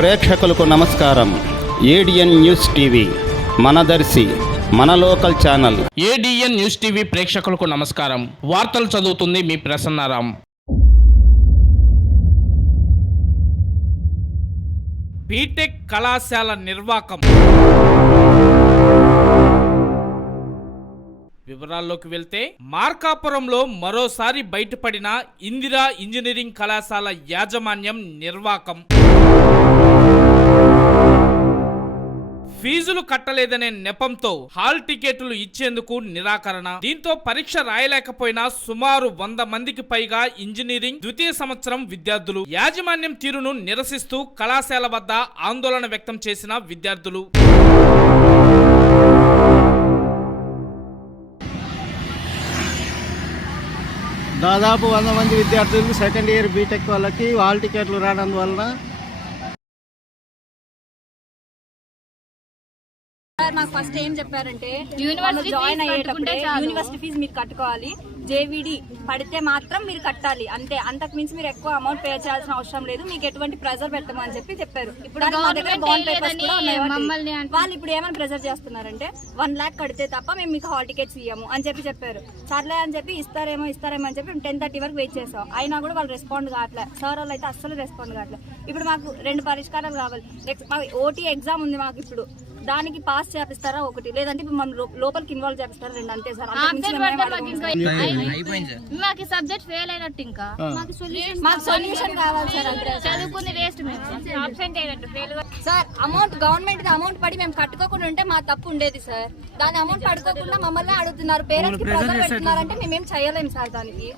ప్రేక్షకులకు నమస్కారం. ADN news TV Manadarshi మన local channel. ADN news TV ప్రేక్షకులకు నమస్కారం. వార్తలు చదువుతుంది మీ ప్రసన్నారాం. బీటెక్ కళాశాల నిర్వాకం. వివరాల్లోకి వెళ్తే మార్కాపురంలో మరోసారి బయటపడిన ఇందిరా ఇంజనీరింగ్ కళాశాల యాజమాన్యం నిర్వాకం. ఫీజులు కట్టలేదనే నెపంతో హాల్ టికెట్లు ఇచ్చేందుకు నిరాకరణ. దీంతో పరీక్ష రాయలేకపోయినా సుమారు వంద మందికి పైగా ఇంజనీరింగ్ ద్వితీయ సంవత్సరం విద్యార్థులు యాజమాన్యం తీరును నిరసిస్తూ కళాశాల వద్ద ఆందోళన వ్యక్తం చేసిన విద్యార్థులు. దాదాపు వంద మంది విద్యార్థులకు సెకండ్ ఇయర్ బీటెక్ వాళ్ళకి హాల్ టికెట్లు రానందువలన సార్ మాకు ఫస్ట్ ఏం చెప్పారంటే యూనివర్సిటీ జాయిన్ అయ్యేటప్పుడే. యూనివర్సిటీ ఫీజు మీరు కట్టుకోవాలి. జేవిడి పడితే మాత్రం మీరు కట్టాలి. అంతే. అంతకు మించి మీరు ఎక్కువ అమౌంట్ పే చేయాల్సిన అవసరం లేదు. మీకు ఎటువంటి ప్రెజర్ పెట్టమని చెప్పి చెప్పారు. ఇప్పుడు మా దగ్గర గవర్నమెంట్ బాండ్ పేపర్స్ లేదని కూడా ఉన్నాయి వాటి. మమ్మల్ని అంటున్నారు. వాళ్ళు ఇప్పుడు ఏమని ప్రెజర్ చేస్తున్నారంటే వన్ లాక్ కడితే తప్ప మేము మీకు హాల్ టికెట్స్ ఇయ్యము అని చెప్పి చెప్పారు. సర్లే అని చెప్పి ఇస్తారేమో ఇస్తారేమో అని చెప్పి టెన్ థర్టీ వరకు వెయిట్ చేసాం. అయినా కూడా వాళ్ళు రెస్పాండ్ కావట్లే. సార్ వాళ్ళు అయితే అస్సలు రెస్పాండ్ కావట్లేదు ఇప్పుడు మాకు రెండు పరిష్కారాలు కావాలి. నెక్స్ట్ ఓటీ ఎగ్జామ్ ఉంది మాకు ఇప్పుడు. దానికి పాస్ చేపిస్తారా ఒకటి? లేదంటే మనం లోపలికి ఇన్వాల్వ్ చేపిస్తారా రెండు? అంతే సార్. మాకు సబ్జెక్ట్ ఫెయిల్ అయినట్టు ఇంకా. సార్. మాకు సొల్యూషన్ కావాలి సార్. అంతే చదువుకుంది వేస్ట్ మేము. ఆబ్సెంట్ అయినట్టు fail sir amount government amount పడి మేము కట్టుకోకుండా ఉంటే మా తప్పు ఉండేది సార్. దాని అమౌంట్ పడుకోకుండా మమ్మల్ని అడుగుతున్నారు. పేరెంట్స్ ప్రెజర్ పెడుతున్నారంటే మేమేం చేయలేము సార్ దానికి.